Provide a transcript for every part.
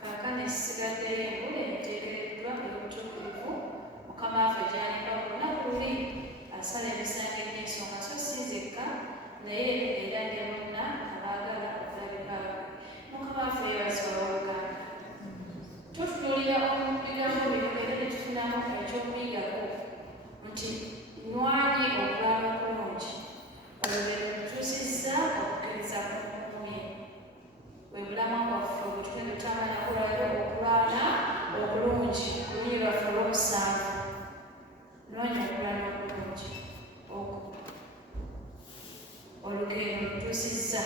Kaakano essigaddeyo embula enteekereddwa ey'obutuukirivu Mukama waffe gy'alinga bonna yetuusizza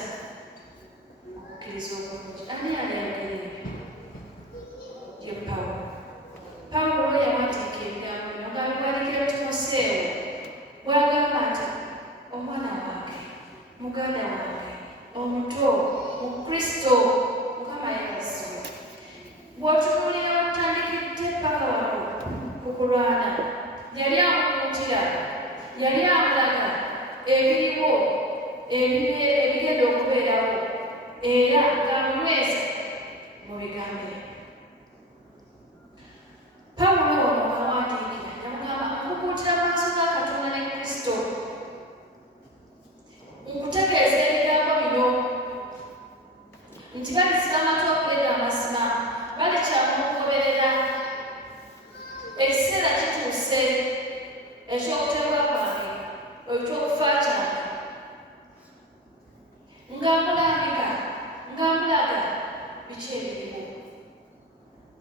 okukkiriza obulungi. Ani aleegere ye Pawulo. Pawulo yawandiika ebigambo bino ng'abiwandiikira Timoseewo bw'agamba nti omwana wange, muganda wange omuto mu Kristo, Mukama yeebazibwe. Bw'otunuulira otandikidde paka wano ku kulwana, yali amukuutira, yali amulaga ebiriwo ebigenda okubeerawo era ng'amunyweza mu bigambo bye. Pawulo ono awandiikira yamugamba nkukuutira maaso ga Katonda ne Kristo nkutegeeza ebigambo bino nti balisiba amatu okulega amazima balikyamugoberera. Ekiseera kituuse eky'okuteebwa kwange eky'okufa kyange ng'amulaga biki ebiriwo.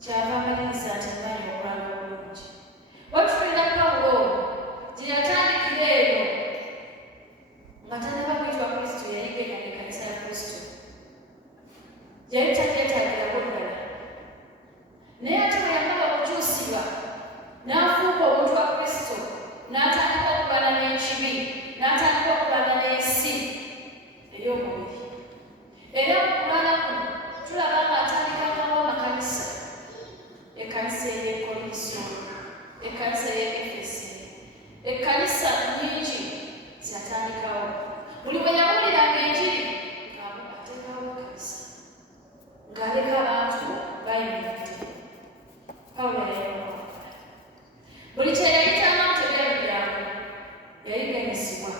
Kyava amaliriza nti amaanyi okulwana obulungi. Watufunira Pawulo ono gye yatandikira eyo nga tannaba kwitibwa Kristo, yayiga n'ekkanisa ya Kristo. Yali takyetagirako ddala. Naye ate bwe yamala okukyusibwa n'afuuka omuntu wa Kristo, n'atandika okulwana n'ekibi, n'atandika okulwana n'ensi ey'omubiri. Era mu kulwana kuno tulaba ng'atandikamu amakanisa. Ekkanisa ey'e Kolinso, ekkanisa ey'e Efesi, ekkanisa nnyingi zatandikawo. Buli bwe yawuliranga enjiri ng'ateekawo ekkanisa, ng'aleka abantu bayimiridde. Pawulo yayonoona. Buli kye yayitamu tebyali byangu, yayiganyizibwa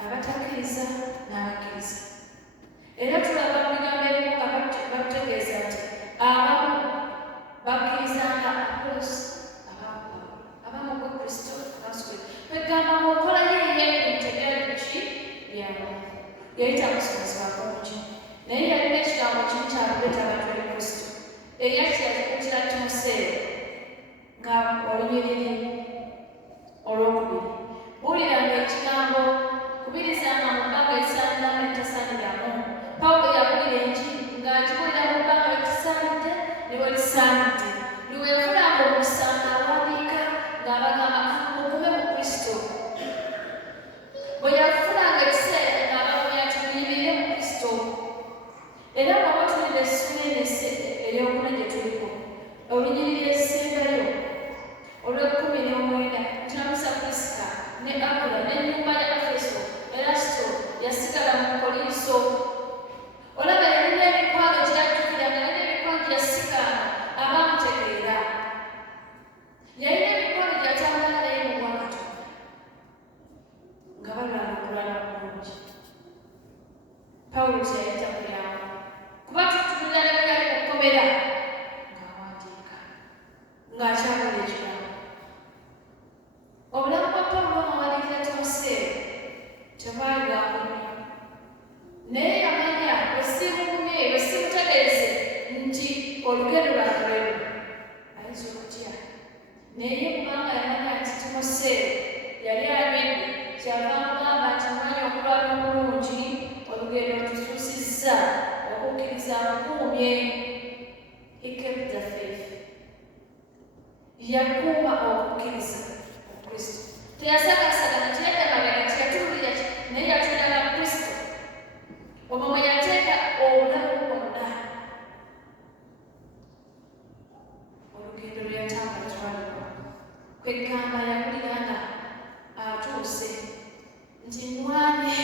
abatakkiriza n'abakkiriza. Era tulaba mu bigambo ebimu nga bategeeza nti abamu bakkirizanga Apolosi, abamu ku Kristo, kwegamba mukola yeeye ebintu tebyali biki byangu. Yali takusomesebwako muki, naye yalina ekigambo kimu kyakuleeta abantu eri Kristo era kyeyakikuutira Timoseewo nga olunyiriri olwokubiri. Buuliranga ekigambo, kubirizanga mu bbanga erisaaniramu eritasaaniramu. Pawulo yabulira enjiri ng'agibuulira mu bbanga erisaanidde ne werisaanidde. Buli we yafulanga omukisa ng'awandiika ng'abagamba mukume mu Kristo. Bwe yafulanga ekiseera ng'abagambye nti muyimirire mu Kristo. Era bw'oba tulira essuula ey'okuna gye tuliko, olunyiriri ezisembayo olw'19 kiramusa Pulisika ne Akula n'ennyumba ya Efeso, Erasito yasigala mu Kolinso. Olaba yalina emikwano gye yajjukira, nga yalina emikwano gye yasiganga abaamutegeera. Yalina emikwano gye yatambula naye mu bwa Katonda nga balwana okulwana bulungi. Pawulo teyayita kulyango kuba tutunulira ne bwe yali mu kkomera ng'awandiika, ng'akyagala ekigambo. Obulamu bwa Pawulo ng'awandiikira Timoseewo tebwali bwa kunywa, naye yamanya bwe siimugumye, bwe simutegeeze nti olugendo lwange lwelu ayinza okutya. Naye kubanga yamanya nti Timoseewo yali anywedde, kyava amugamba nti mmanyi okulwana obulungi, olugendo lutusuusizza okukkiriza nkuumye. He kept the faith. Yakuuma okukkiriza Kristo. Teyasagasaga teyaddamalira teyatuulira naye yatuulira Kristo. Omwo mwe yateeka obulamu bwonna. Olugendo lwe yatambula twalibwa kwegamba yawulira nga atuuse nti nnwane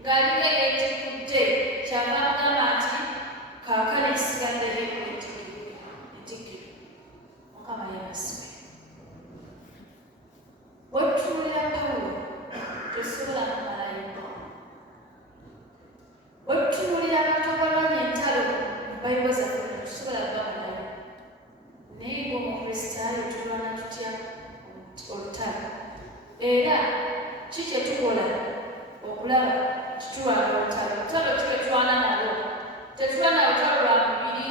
ng'alina eyeetikudde, kyava amugamba nti kaakano ekisigadde eky'etikiro. Mukama yeebazibwe. Bwe tutunuulira Pawulo tosobola kumalayo. Bwe tutunuulira abantu abalwanya entalo mu Bayibuli zaffe tetusobola kubamalayo. Naye ng'Omukristaayo tulwana tutya olutalo? Era ki kye tukola okulaba kitulwana olutalo? Olutalo ki lwe tulwana nalwo? Tetulwana lutalo lwa mubiri,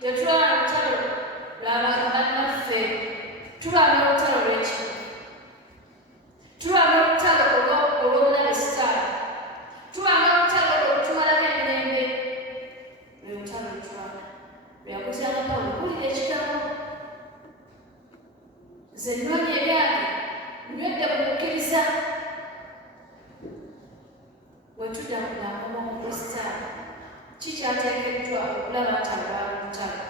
tetulwana lutalo lwa bannaffe, tulwana olutalo lw'ekibi. Tulwana olutalo olw'omulabe Sitaani, nywedde mu kukkiriza bwe tudda ku bulamu bw'omukristaayo kikyateekeddwa okulaba nti alwana olutalo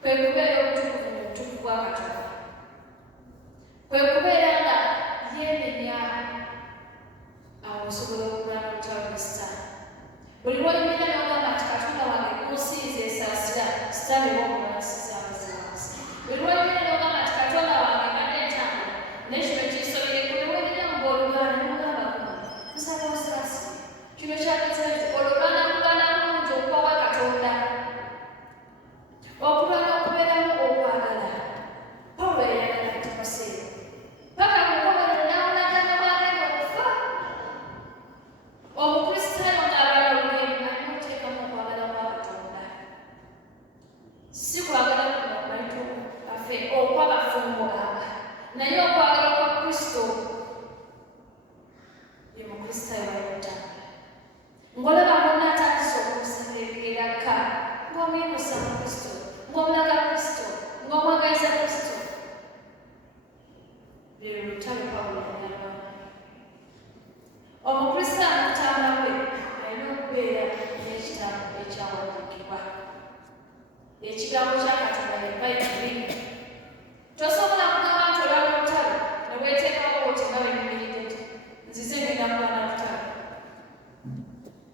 kwe kubeera obutukuvu mu butukuvu bwa Katonda kwe kubeera nga yeenenya awo osobola okulwana olutalo lw'esitaani buli lw'oyimira n'ogamba nti Katonda wange kunsiiza esaasira sitaani w'okulwanyisiza abazi wansi buli lw'oyimira n'ogamba nti Katonda wange mbadde ntambula n'ekino kinsobyeku ne weerira mu booluganda n'ogamba nsaba osaasi kino kyageza nti oluganda bulungi okubawa Katonda okulwana okubeeramu okwagala Pawulo yayagala Timoseewo paka ku nkomerero n'amulagana bw'agenda okufa omukristaayo ng'alwana olugendo alina okuteekamu okwagala kwa Katonda si kwagala kuno omuntu affe okw'abafumbo aba naye okwagala kwa Kristo ye mukristaayo wayotambula ng'olaba ng'onna atandise okumusaba ebigera ng'omwibusa mu Kristo ng'omulaga Kristo ng'omwagaliza Kristo lero lutalo Pawulo yagalamu omukristaayo mutambula gwe alina okubeera n'ekitabo ekyawandiikibwa ekigambo kya Katonda ye Bayibuli tosobola kugamba nti olwana olutalo ne weeteekawo oti nga wenyumiridde nzize ngenda kulwana olutalo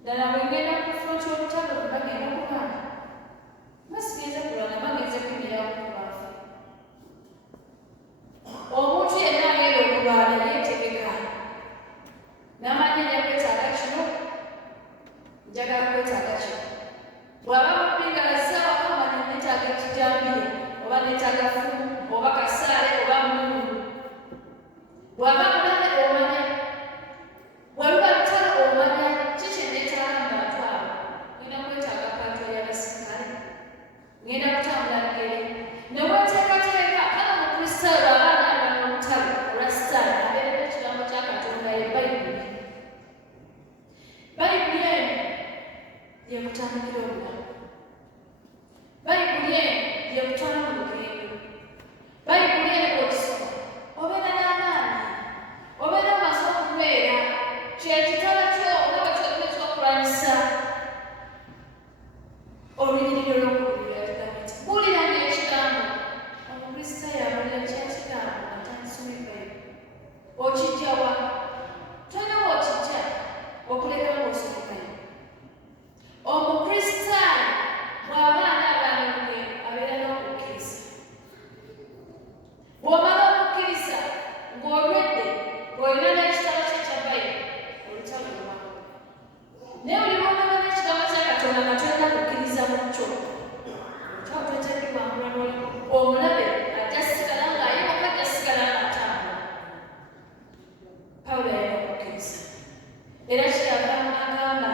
ddala bwe ngenda ku kifo ky'olutalo bagenda kulwana basigenze kulwana bagenze kuyimirirawo ku baafu omuntu yenna abeera okulwana yeetegeka n'amanya nja kwetaaga kino njagala kwetaaga kino bw'aba mubinga azze awakamba ne neetaaga ekijambiya oba neetaaga fumu oba kasaale oba mungu bw'aba mulabe omanya bweluba lutalo omanya kiki neetaaga mu bantu abo ngenda kwetaaga paatwa y'abasirikale ngenda kutambula bigere ne weeteekateeka kale omukristaayo abaana alwana olutalo olwa sitaani abeerera ekigambo kya Katonda ye Bayibuli Bayibuli eno yekutandikira obulamu Bayibuli eno yekutwala mu lugendo Bayibuli eno bw'ogisoma obeera n'amaanyi obeera amaze okubeera kyekitala kyo nga bwe kyolina ekyokulwanyisa olunyiriro lw'okubulira yatugamba nti buuliranga ekigambo omukristaayo abulira kyakigambo atandisoma Bayibuli okijja wa tolina wookijja okuleka ng'osoma Bayibuli omukristaayo bw'abaana abaana olugendo abeera n'okukkiriza bw'omala okukkiriza ng'olwedde ng'olina n'ekitabo kye kya Bayibuli olutalo lubamu naye buli lw'omala n'ekigambo kya Katonda nga tolina kukkiriza mu kyo olutalo tweteekebwa mulwanoli omulabe ajja sigala ng'ayimuka ajja sigala ng'atambula Pawulo yalina okukkiriza era kyeyava agamba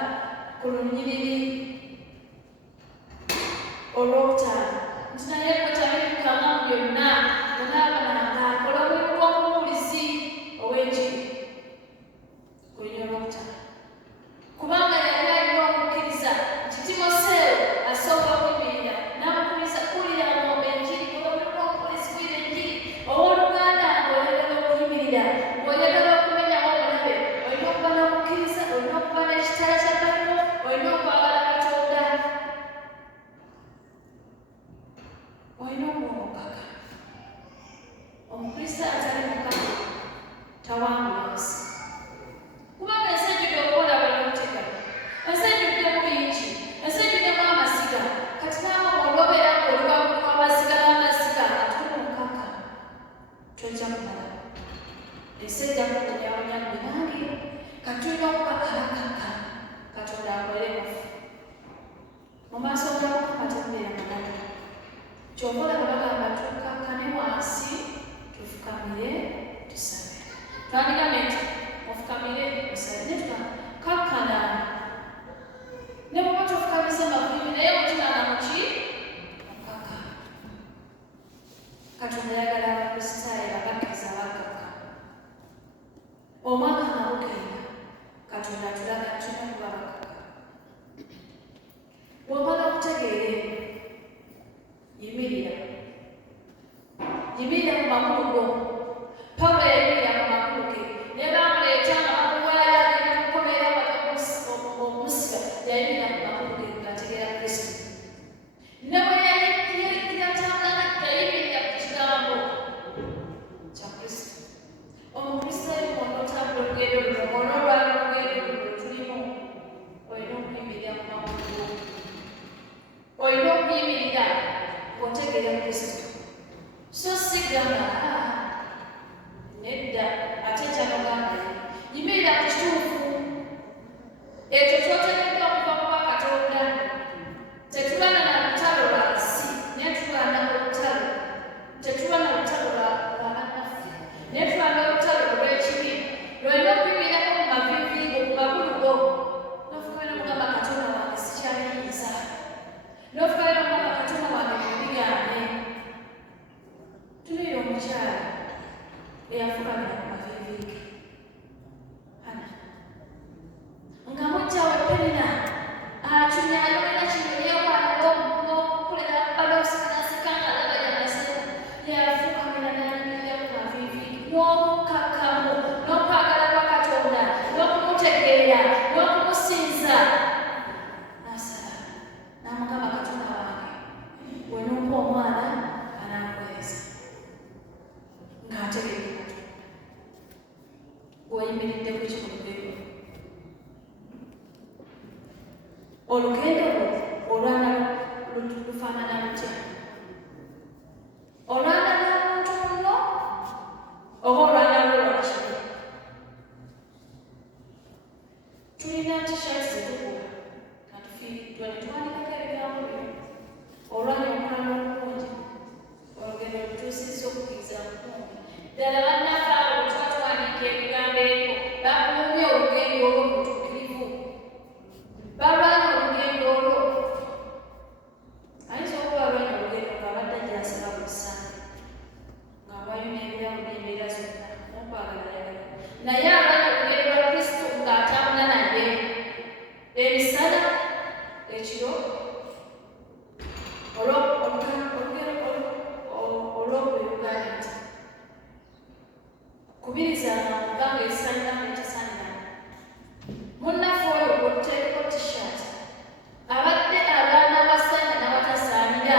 ku lunyiriri olwokutaano nti naye bwetabirikanga mu byonna munaabananga akola omulimu gw'omubuulizi ow'enjiri ku lunyiriri olwokutaano kubanga yali alina okukkiriza nti Timoseewo asooka okuyimirira n'amukkiriza kuwuliramu enjiri oba omulimu gw'omubuulizi kuwulira enjiri owooluganda ng'oyagala okuyimirira ng'oyagala okumenyawo omulabe olina okuba n'okukkiriza olina okuba n'ekitala kya Bayibuli olina okwagala Katonda olina okuba omukaka omukristaayo atali mukaka tawangula nsi kubanga ensi ejjudde okukola balamutegeka ensi ejjuddemu bingi ensi ejjuddemu amasiga kati naama olwobeera ng'oliwamu amasiga n'amasiga ate omukaka tojja kumala ensi ejja kukunyawonya binange kati tulina okuba abakaka Katonda akolere mufe mu maaso ga Mukama temubeera mulamu kyova olaba bagamba tukakkane wansi tufukamire tusabe twandigambe nti ofukamire musabe ne tugamba kakkana ne bw'oba tofukamiza amavunyu naye bwetunana muki mukaka Katonda ayagala abakristaayo abakkiriza abakaka omwaka nga bugenda Katonda atulaga tulina kuba bakaka bw'omala okutegeera yimirira ku magulu go Pawulo yayimirira eyafukamira ku maviiviike ana nga mujjawe Penina atumya ayogera kino yewaanaokulera balosikanasika nga alaba yamasemu yafukamira n'ayimirira ku maviiviike n'omukakamu n'okwagala kwa Katonda n'okumutegeera n'okumusinza n'asala n'amugamba Katonda wange bwe n'ompa omwana anankweza ng'ategeera bw'oyimiridde ku kikulugendo olugendo olwana lufaanana lutya olwana n'omuntu muno oba olwana lwolwakiri tulina t-shirts zetukula katufiiriddwa ne tuwandikako ebigambo byo olwanya omulala omungi olugendo lutuusizza okukkiriza mukungi ddala bannaffe abo bwe tuba tuwandiika ebigambo ebyo bakuumye olugendo olwo mutuukirivu balwanya olugendo olwo ayinza okuba alwanya olugendo ng'abadde ajasaba buli ssande ng'awayo n'ebiramu n'embeera zonna n'okwagalayagala naye alwanya olugendo lwa Kristo ng'atambula naye emisana ekiro olw'okwebugaana nti kubirizana muganga ekisaniramu ekisaniramu munnaffe oyo gwotuteekeko t-shirt abadde abaana wasanga n'awatasaanira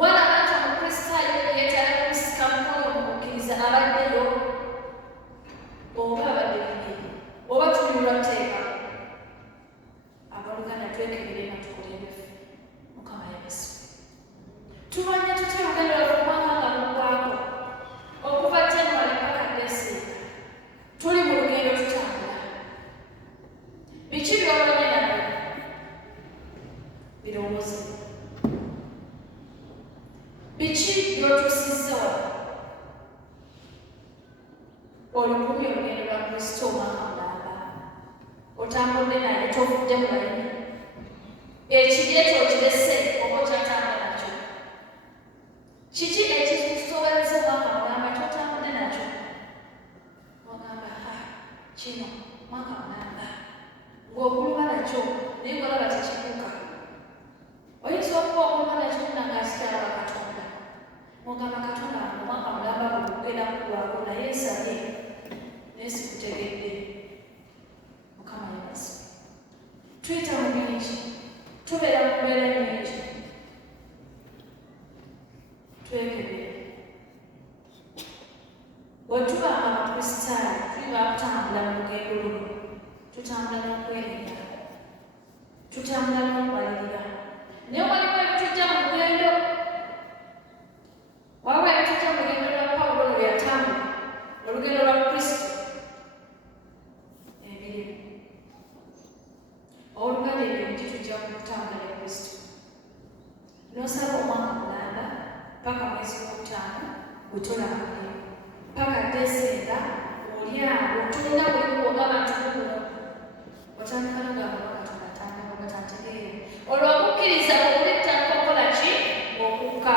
walaba nti omukristaayo yeetaaga kusika mukono mu kukkiriza abaddeyo oba abadde bibiri oba tulirwa teeka abaluganda twekebere nga tukole ebyaffe mukama yesu tulwanya tutya olugendo lwafumanga nga luggwako okuva January paka December tuli mu lugendo tutambula biki byolonye nabyo birowoozo biki byotuusizza wano olukumya olugendo lwa Kristo omwaka mulamba otambudde naye tovudde mu layini ekiri ekyo okirese oba okyatambula nakyo kiki ekikusobozesa omwaka mulamba kyotambudde nakyo ogamba kino mwaka mulamba ng'okuluba nakyo naye ng'olaba tekikuuka oyinza okuba okuluba nakyo nanga akitaawa Katonda ogamba Katonda omwaka mulamba bwegugenda kugwako naye nsabye naye sikutegedde mukama yebaza tuyita mu bingi tubeera mu mbeera nyingi twekebere bwe tuba abakristaayo tuliba kutambula mu lugendo luno tutambula n'okwerenya tutambula n'okubalirira naye waliwo ebitujja mu lugendo waliwo ebitujja mu lugendo lwa Pawulo lwe yatambula olugendo lwa Kristo emirimu oluganda ebyo bitujja mu kutambula ne Kristo n'osaba omwaka mulamba paka mwezi gw'okutaano wetolabire paka Desemba oli awo tulina buli kuwogaba nti guno otandika nogamba Katonda atandika ogatantegeere olwokukkiriza olulitandika okukola ki okukka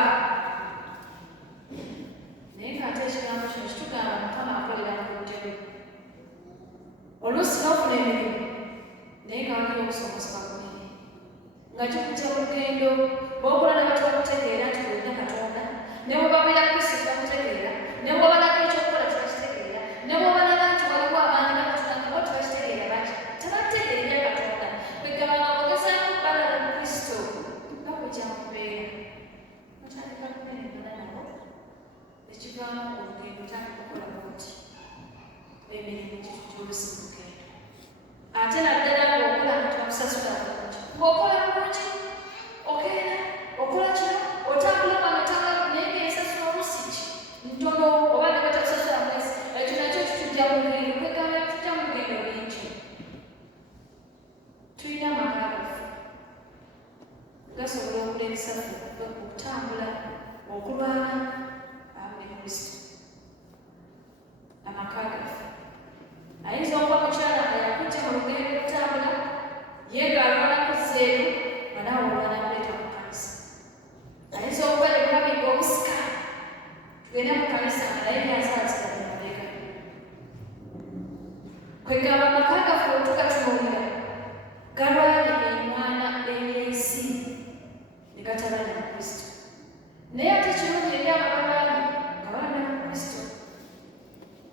naye ng'ate ekigambo kino kitugamba Mukama akolera mu butebe oluusi n'ofuna emirimu naye nga walina okusomesebwa kunene nga kikutya olugendo bw'okola ne batakutegeera nti olina Katonda ne bw'obabeera Kristo takutegeera ne bw'obalako ekyokukola tebakitegeera ne bw'obalaba nti waliwo abaana ba Katonda nga bo tebakitegeera baki tebategeerera Katonda kwegamba nga bogezaako okubalala mu Kristo nga kujja mu mbeera otandika kumenegana nabo ekivaamu olugendo otandika okukola bwoti emirimu gitujja olusi mu lugendo ate naddala ng'okola nga tebakusasula bulungi ng'okola bulungi okeera okola kino otambula wano otambula naye ng'ensasula olusi ki ntono oba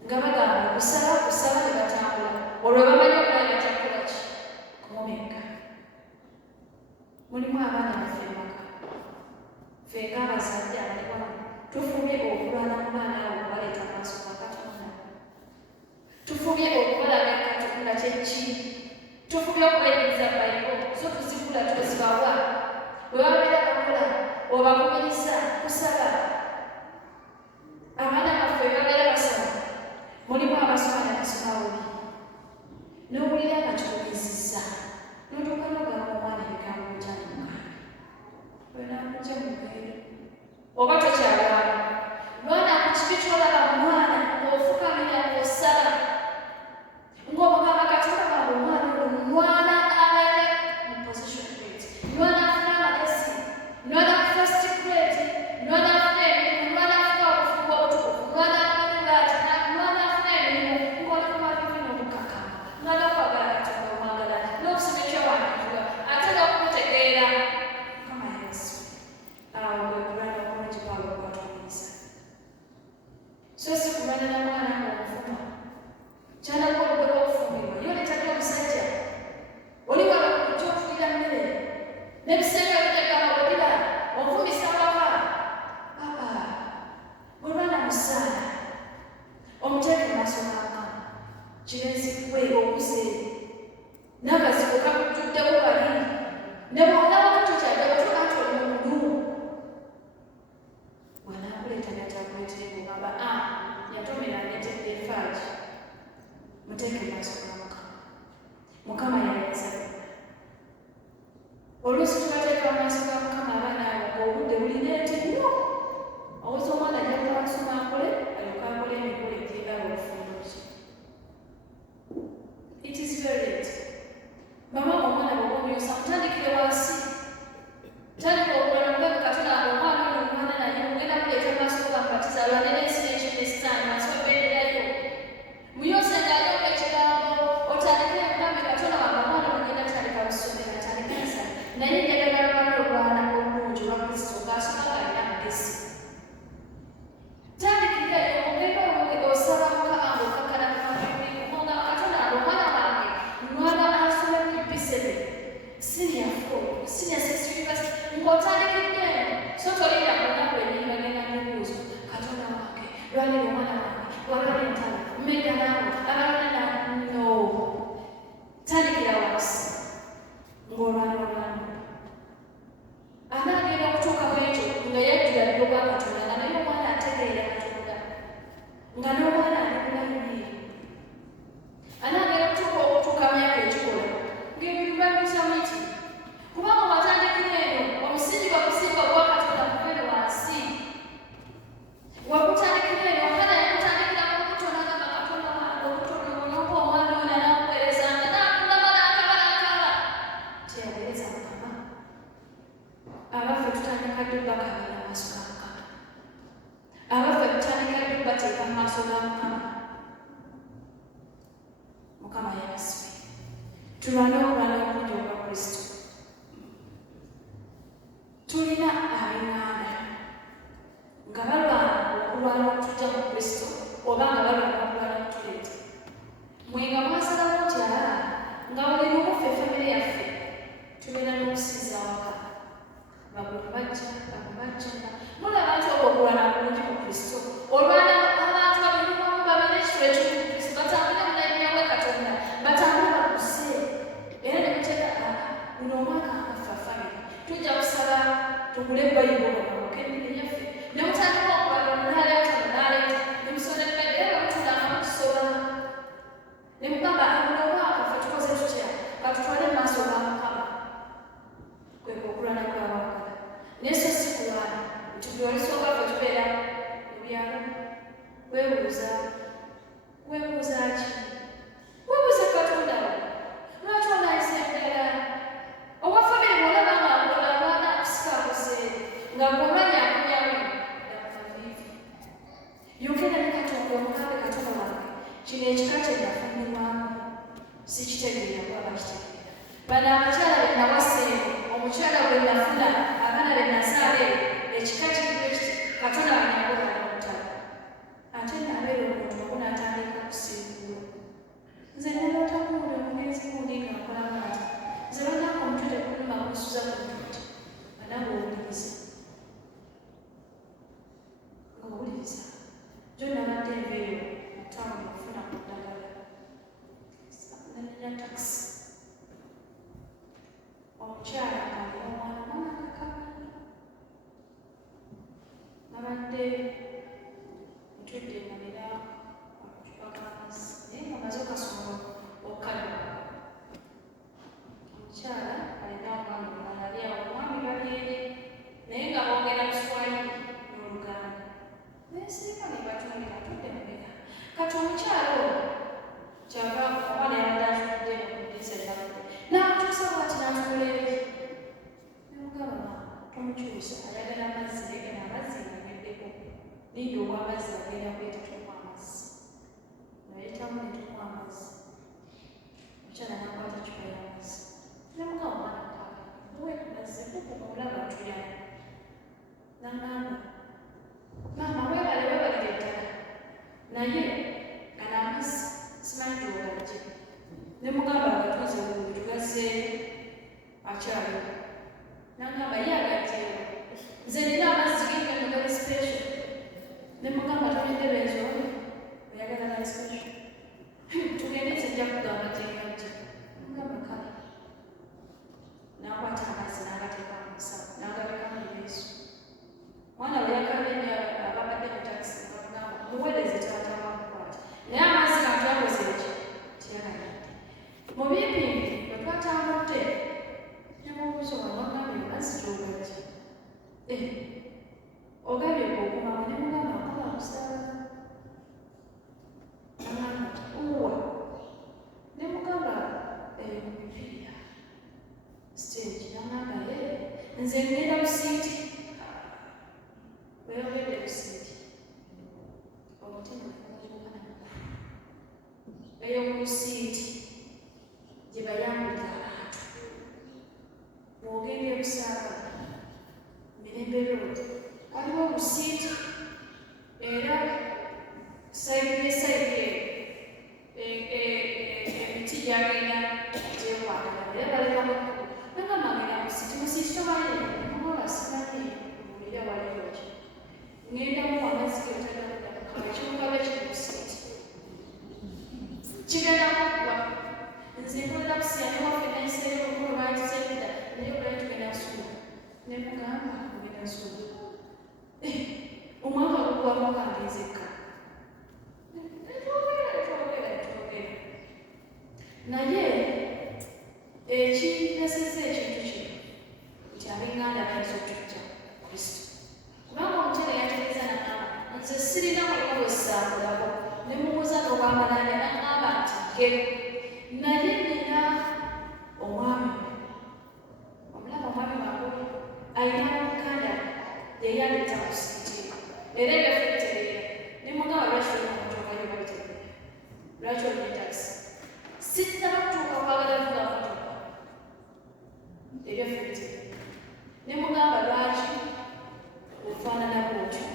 nga bagamba kusaba ne batambula olwo bamanyi okuba batakkola ki kumumeka. Mulimu abaana baffe emaka ffe ng'abazadde abaliwano tufubye okulwana mu baana abo okubaleeta maaso ga Katonda. Tufubye okubalaga Katonda kyeki. Tufubye okubayigiriza Bayibuli zo tuzigula tuzibawa bwe babeera bakola obakubiriza kusaba. Abaana baffe babeera basaba mulimu abasoma ne basoma bubi n'owulira nga kikubizizza n'otuuka n'ogamba omwana ebigambo byali mukambi wenaamugya mubeere oba tokyalwana lwana ku kibi kyolaba mu mwana ng'ofukamira ng'osaba ng'omugamba Katonda wange omwana ono mwana abeere mu position grade, mwana afuna amagezi, mwana ku first grade, mwana afuna emirimu, mwana afuna okufuuka obutukuvu, mwana afuna ngaati, mwana afuna emirimu ng'oli kumavivi n'obukakama, mwana okwagala Katonda omwagala n'okusoma ekyowandiikibwa ate n'okumutegeera Mukama Yesu. Awo bwe kulwana obulungi bwabwe bwatumiisa. So si kulwana na mwana ng'omufuma kyalako olugero okufumbirwa yo letadde omusajja oli wano kujja okufulira mmere n'ebiseera bitegama bwebira onfumisa waka olwana musaala omuteeke mu maaso ga Mukama kirenzikwe okuze n'akazigo kakujjuddewo bali ne bw'olaba katokyajja batuuka nti oli mukulu bw'anaakuleeta natakuleetere ng'ogamba yatomera neetedde efaaji muteeke maaso ga Mukama. Mukama yayinza oluusi tubateeka maaso ga Mukama abaana abo ng'obudde bulina enti nnyo owoza omwana ajja kuba kusoma akole alyoka akole emikolo egy'endala olufundo ki. It is very late. Bamama omwana bw'oba omuyusa mutandikire wansi tandika okulwana mugabe Katonda nga omwana ono omwana naye mugenda muleeta maaso ga Mubatiza alwane n'ensi n'ekindesitaani wansi w'ebenderayo muyose ng'alyoka ekigambo otandikire mugambe Katonda wange omwana omugenda tandika busomera atandika nsa naye njagala lwana olwana obulungi olwa Kristo ng'asoma ng'alina amagezi. Tandikira omugenda osaba Mukama ng'okakkana ku mavivi nga Katonda wange omwana wange mwana asoma bbisebe senior 4 senior 6 university ng'otandikidde so tolinda ku nnaku enyingi bagenda n'ebibuuzo Katonda wange lwanira omwana wange walwana entala mmega naawe abalwana no tandikira wansi ng'olwana olwana anaagenda okutuuka mu ekyo nga yajjula biro bwa Katonda nga naye omwana ategeera Katonda nga n'omwana alikulayiriye anaagenda okutuuka myaka ekikola ng'ebintu babiusamu eki kubanga watandikira eno omusingi bakusinga gwa Katonda muvere wansi wakutandikira eno omwana yakutandikira mu buto n'agamba Katonda wange obuto n'oba omwana ono anaakuweerezanga n'akulaba n'akabalakala teyaweereza Mukama. Abaffe tutandika dde bakabira maaso ga Mukama. Abaffe tutandika dde bateeka mu maaso ga Mukama. Mukama yeebazibwe. Tulwane okulwana obulungi obwa Kristo. Tulina ab'enganda nga balwana okulwana okutujja mu Kristo oba nga balwana okulwana okutuleeta. Mwenga mwasalawo nti nga buli lumu ffe famire yaffe tubeera n'okusinza waka bagubajja mulaba nti obwo okulwana bulungi mu Kristo olwana abantu babiriwamu babeera ekitole eky'omu Kristo batambule mu layini yawe Katonda batambule bakuse era ne muteeka buno omwaka ngaffe famire tujja kusaba tugule Bayibuli okuka ennimi yaffe ne mutandika okulwana omunaaleeta munaaleeta ne musoma emmere era bamutulanga mukisoba ne mugamba buno omwaka ffe tukoze tutya katutwale mu maaso ga Mukama kwe okulwana kw'abawagala naye so si kulwana nti buli olisooka ffe tubeera mu byalo weebuuza ki weebuuze Katonda we lwaki onaayisa embeera oba famire bw'olaba nga abaana akusikakuseeri nga bw'omanya akunyamu yamavivi yogera ne Katonda omugambe Katonda wange kino ekika kye nafumirwamu sikitegeera bwaba kitegeera bano abakyala be nawaseewo omukyala gwe nafuna abaana be nazaale ekika kirimu ekiti Katonda wange yakola n'omutala ate naabeera omuntu okunatandika takisi omukyala alina omwana akakaba nabadde ntudde nalira akacupa k'amazzi naye nga maze okasoma okkalira omukyala alina omwana omulala ali awo omwami babyere naye nga bongera Kiswahili n'Oluganda naye sirika ne batunira tudde mubega kati omukyala oyo kyava omwana yabadde atudde okuddiza yabadde n'amukyusa bwati n'atukola ebiri nemugamba tomukyusa ayagala amazzi negena amazzi ngageddeko linda obwamazzi agenda kweta tokuwa amazzi nayetamu netukuwa amazzi omukyala nakwata ecupa y'amazzi nemugamba omwana kaaga muwe mazzi kuko omulaba atuyana nagamba maama webalire eddala naye gano amazzi simanyi gyogajje nemugamba agatuuze bulungi tugazzeeyo akyalo nagamba ye agatteewo nze nina amazzi genge mugali special nemugamba tulinde benzooli oyagala gali special tugende nze nja kugamba gyengajje mugamba kale nakwata amazzi n'agateeka mu musawo n'agabekamu Yesu mwana bwe yakabenya ababadde mu takisi bagamba muweereze taata wamukwata naye amazzi gatyakoze eki tyagalidde mu bimpimbi bwe twatambudde nemubuuza wanogambe amazzi gyogajja ogabye okumamu nemugamba nkola musaala agamba uwa nemugamba mubipiira stage nagamba nze ngenda busiiti weyogedde busiiti omutima eyo mu busiiti gye bayambulira abantu bw'ogenda ebusaaba mirembe roodi waliwo obusiiti era sayidi ne sayidi emiti gyagenda gyekwagala era balekamu ekkubo nagamba ngenda busiiti tobalire mugoba simanyi bulira waliwo ki ngendamu amazzi getagakukaba ekimukabe kiri busiiti kigenda kukuba nze nkolera kusiya newaffe nenseera omukulu bagizeedda naye olayo tugenda nsula nemugamba ogenda nsula omwaka gugwamu kangenzekka twogera naye ekireseza ekintu kino nti ab'enganda bayinza okutujja Kristo kubanga omukyala yategeeza nagamba nze sirina mulimo bwesambulako nemubuuza n'obwamalanya nagamba nti ge naye nina omwami omulaba omwami wange alina muganda yeyaleeta kusiitira era ebyafetereera nemugamba lwaki olina omutokayo balitegeera lwaki olina takisi sittaba kutuuka kwagala vuga motoka ebyafetereera nemugamba lwaki ofaanana bwotyo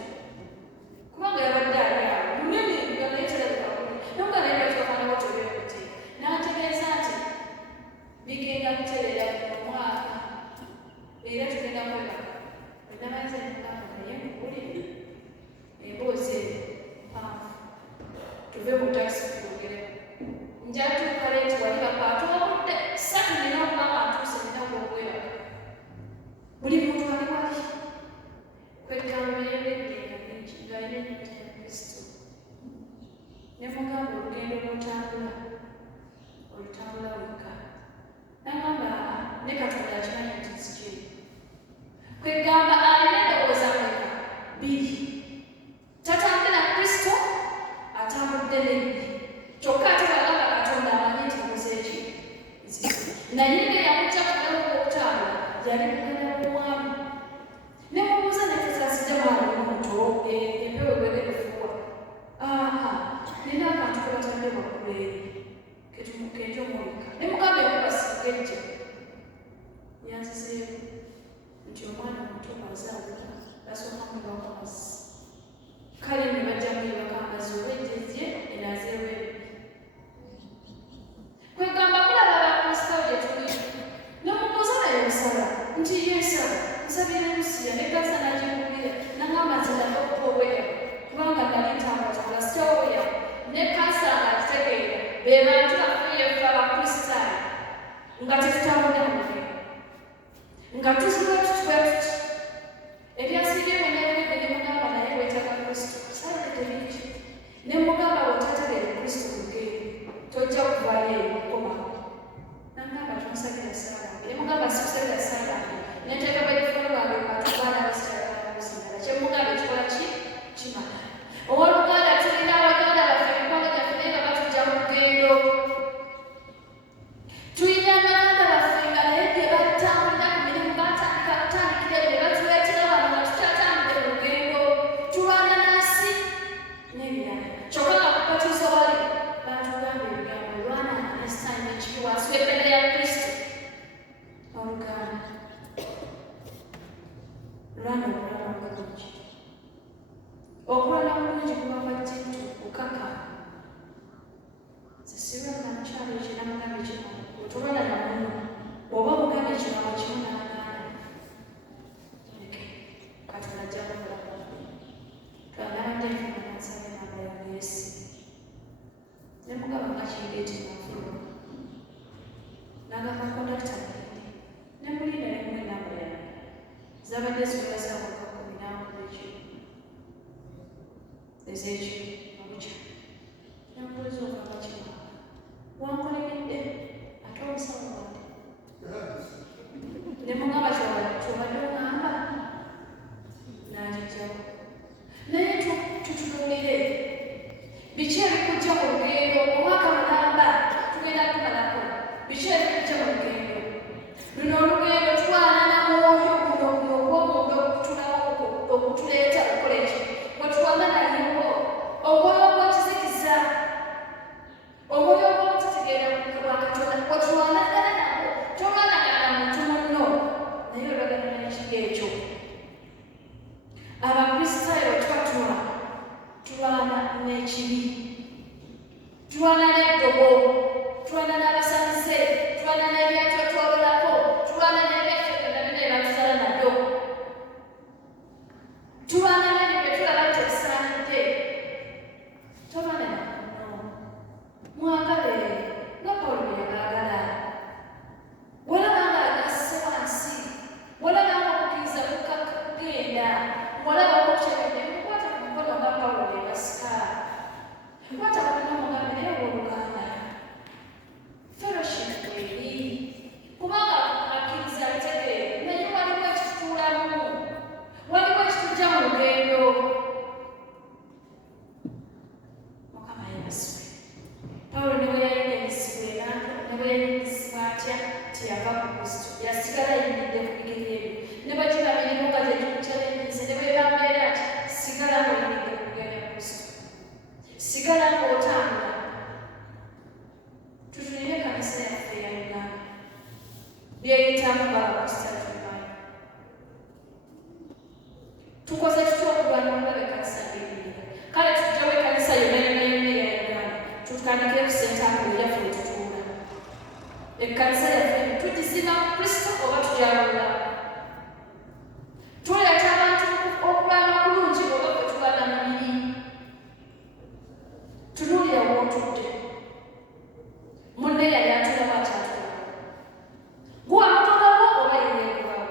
kubanga yabadde ali awo munene nga naye terabika bulungi nomugamba naye lwaki ofaanana bwotyo byekutte n'ategeeza nti bigenda kutereera mu mwaka era tugenda kwebaka olinabanze nemugamba naye mukuli emboozi eyo mpanvu tuve mu takisi twogereko njatuuka leeti wali bakaatwobudde satu nina okubanga ntuuse nina gwobweraka buli muntu ali wali kwegamba mirembe egenda mingi ng'alina enyota ya Kristo nemugamba olugendo lwotambula olutambula wekka nagamba ne Katonda akimanyi nti nzikiri kwegamba alina endowooza mweka bbiri tatambula Kristo atambudde nebbi kyokka ate bagamba Katonda amanyi nti muzeeki naye nga yamujja kulawo okutambula yali muganda w'omwami nemubuuza netutazidde mwana omuto empewo bwegerefuwa nina akantu kebatadde waggulu eri kenjomulika nemugamba ekubasingejje yanzizeeyo nti omwana omuto bazaalika basooka mulwako mazzi kale ne bajja mwebaka amazzi oba ejjejje enazeewo ebibbi kwegamba mulaba abakristaawo gye tuli nomubuuza naye nsala nti yensala nsabire lusiya negasa nagimubire nagamba nti nava okuba obweyamu kubanga nali ntambula sitya obweyamu ne kansa nga akitegeera be nga tetutambudde mu bifo nga tuzibwa tuti ebyasibye bwenaebwedde ne mugamba naye wetaaga kristo salete bingi ne mugamba bw'otategeere kristo mugere tojja kuvayo okukomawo nagamba tonsabira saalange ne mugamba sikusabira saalange neteeka bwebifuno bwange batubaana basitalamusingala kyemugamba ekikola kimala owoluganda tulina abaganda baffe emikwano gyaffe naye nga batujja mu lugendo tulina abaganda baffe nga naye bye batambulira ku mirimu batandikira ebyo ne batuleetera wano nga tutatambudde mu lugendo tulwana nansi n'ebirala kyokka nga kubatiza wali batugamba ebigambo lwana anasitani ekikiwaasi w'ebbere ya kristo oluganda lwana okulala bulungi okulala bulungi kuba kwajjintu okukaka sisibanga mukyalo ekinamugambe kino otulwana namuno oba omugambe ekirabo kimu n'agaana katonda ajja kukulaba twanabadde nfuna nansabe namba yageesi ne mugamba nga kingeeti nafulo n'agamba kondakita mulinde ne mulinda ne muwe namba yange zabadde ziwera za mwaka 10 ez'ekyo obukya nembuuza ogamba kino wankolekedde ate omusawo wadde ne mugamba kyobadde ogamba n'agijjawo naye tutunuulire biki ebikujja mu lugendo omwaka mulamba tugenda kumalako biki ebikujja mu lugendo luno olugendo twanana mwoyo guno ogw'omuntu okutuleeta okukola eki wetwanga nayewo omwoyo ogw'ekizikiza omwoyo ogw'obutategeera bwa katonda wetwanagana nabo tolwanagana muntu munno naye olwagana n'ekigo ekyo abakristaayo twatula tulwana n'ekibi tulwana n'eddogo tulwana n'abasamize tulwana n'ebyatwetwololako tulwana n'ebyaffe byonna ebatuzala nabyo tulwana n'ebyo bye tulaba nti ebisaanidde tolwana namuno mwagale nga pawulo bye yabaagala walaba nga agasse wansi walaba nga okukkiriza kugenda walabako kyebedde mukwata ku mukono nga pawulo bye basika nkwata kulina mugambe naye owooluganda fellowship eri kubanga akkiriza bitegeere naye waliwo ekitutuulamu waliwo ekitujja mu lugendo mukama yebasibwe pawulo ne bwe yayigirizibwa ne bwe yayigirizibwa atya tiyava ku kristo yasigala ayimiridde ku bigere ebyo ne bakiba mirimu nga gyekyalenyize ne bwe bambeera ati sigala ng'oyimiridde ku bigere bya kristo sigala ng'otambula tutunire ekanisa yaffe eya uganda byeyitamu baabakristaayo tukoze tutya okulwana okulaba ekanisa ng'eyimirira kale tujjawo ekanisa yonna eya uganda tutandikire ku sentankulu yaffe wetutuula ekkanisa yaffe tugizima ku kristo oba tujalula tuleeta abantu okulwana okulungi oba kwe tulwana mubiri tunuulira wootudde munne yali atulawo akyatulawo guwa mutogawo oba yeyeegwawo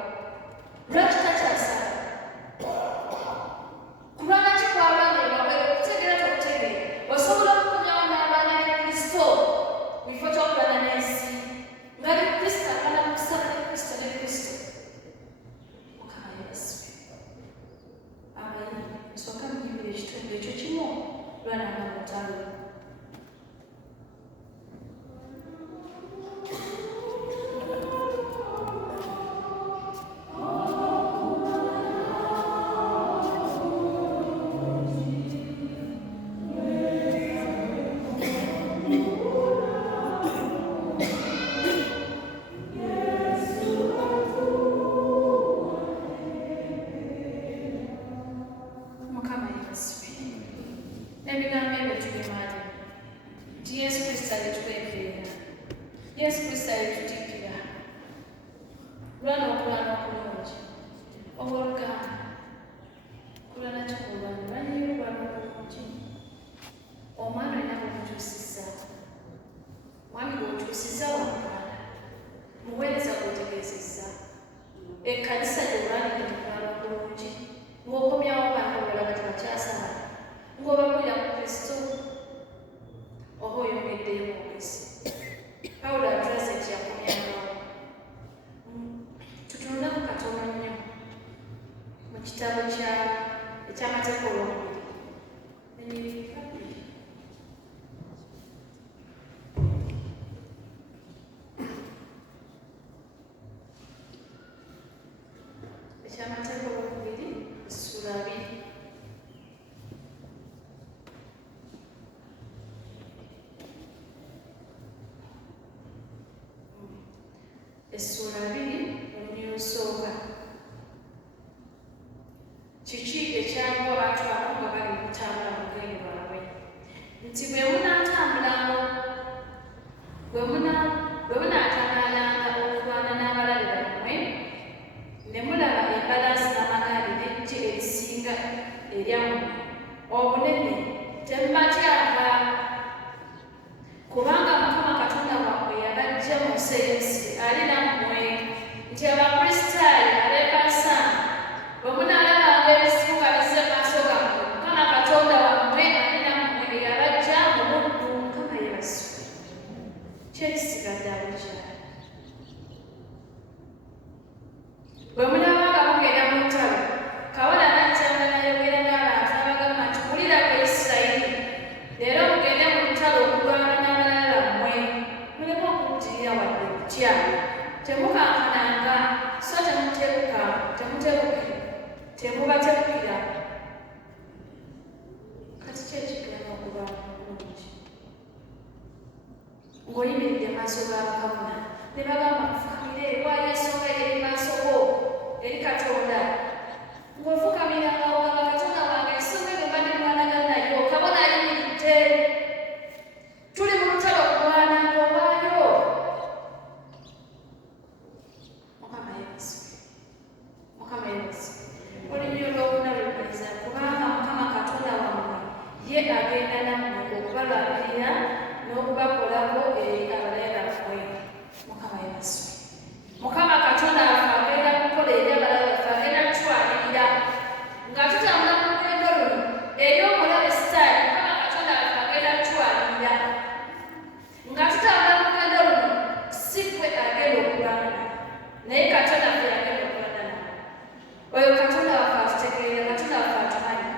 lwaki takyasala kulwana kikwalwana ebabwere okutegeera tokutegeera osobola okukomyawo n'abaana ne kristo mu kifo ky'okulwana n'ensi nga ne kristo alwana mu kusaba ne kristo mukama yebasibwe abayi nsooka muyimbira ekitundu ekyo kimu lwana nga mutalo mukama yebasibwe ebigambo ebyo tubimanyi nti yesu kristo alitwekeera yesu kristo alitutikkira lwana okulwana okulungi owooluganda kulwana kikulwana lwanyiyo okulwana okulungi omwana olina bwemukyusiza mwami bweokyusiza wakulwana ekkanisa gy'olwalidde mukulaba bulungi ng'okomyawo bantu olaba tebakyasaba ng'obakulira ku kristo oba oyongeddeyo mwogezi pawulo atulaze ekyakomyawo tutunulaku katono nnyo mu kitabo eky'amateeka olwokubiri eky'amateeka olwokubiri essula 2 essula 2 olunyiri lusooka kiki ekyangu abantu abo nga bali mu kutambula mu lugendo lwabwe nti bwe munaatambalanga okulwana n'abalabe bammwe ne mulaba embalaasi n'amagaali n'eggye erisinga eryammwe obunene temubatyanga kubanga Mukama Katonda wammwe yabaggya mu nsi ey'ensi ali nammwe nti abakristaayo abeekasanga bwe munaalabanga ebizibu nga bizze mu maaso gammwe Mukama Katonda wammwe ali nammwe eyabaggya mu muddu Mukama yeebazibwe kyekisigadde abukyala bwe munaabanga mugenda mu ntalo kawala anajjanga nayogera n'abantu abagamba nti wulira ku Isirayiri leero mugende mu lutalo okulwana n'abalala bammwe muleme okuddirira wadde okutya temukankananga so temubatebukira kati kyekigenda okuba bulungi ng'oyimiridde maaso ga bakabona ne bagamba mufukamire waliwo ensonga eri maaso go eri Katonda ng'ofukamiranga ogamba Katonda wange ensonga eno mbadde lwanagana nayo kabona ayimiridde tuli mu lutalo okulwana ng'owaayo Mukama yeebazibwe olulimi olw'okuna lwemaliza kubanga Mukama Katonda wammwe ye agenda nammwe okubalabirira n'okubakolako eri abalabe bammwe Mukama yeebazibwe Mukama Katonda waffe agenda kukola eri abalabe baffe agenda kutwalirira nga tutambula mu lugendo luno eri omulabe sitaani Mukama Katonda waffe agenda kutwalirira nga tutambula mu lugendo luno si gwe agenda okulwana naye Katonda waffe agenda okulwana nawe oyo Katonda waffe atutegeerera Katonda waffe atumanyi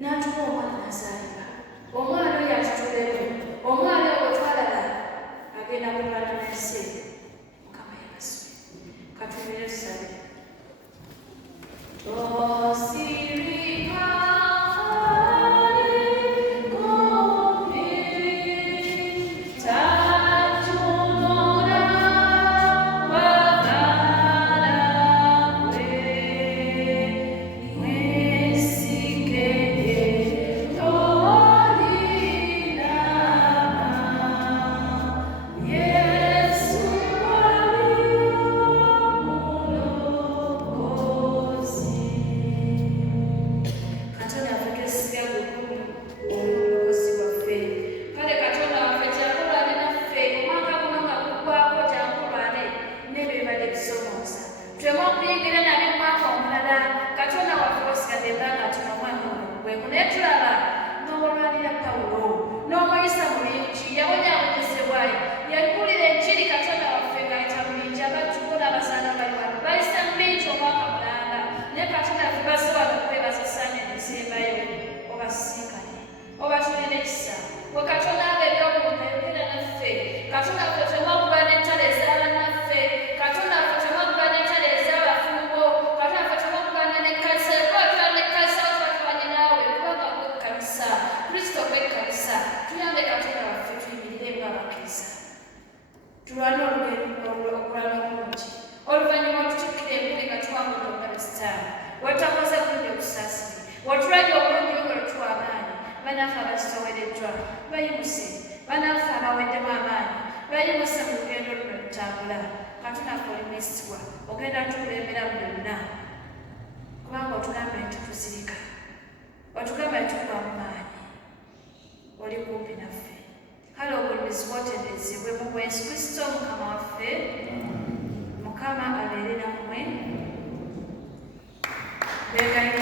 n'atuma omwana n'azaalibwa omwana oyo atutulemu omwana oyo twalaba agenda kulwana n'ensi Mukama yeebazibwe katuubire tusabe tulwana olugendo okulala bulungi oluvannyuma tukyukira embuga nga tuwangudde omunalusitaani wetakoze bulungi obusaasire watulabye obulungi lugalutuwa amaanyi banaffe abakitowereddwa bayimuse banaffe abaweddemu amaanyi bayimuse mu lugendo luno lutambula katunaffe olimisitwa ogenda tukulembera byonna kubanga otugamba nti tuzirika otugamba nti tukuba mu maanyi oli kumpi naffe kale obulimizi bwotendezebwe mu Yesu Kristo Mukama waffe Mukama abeere nammwe. Beegaye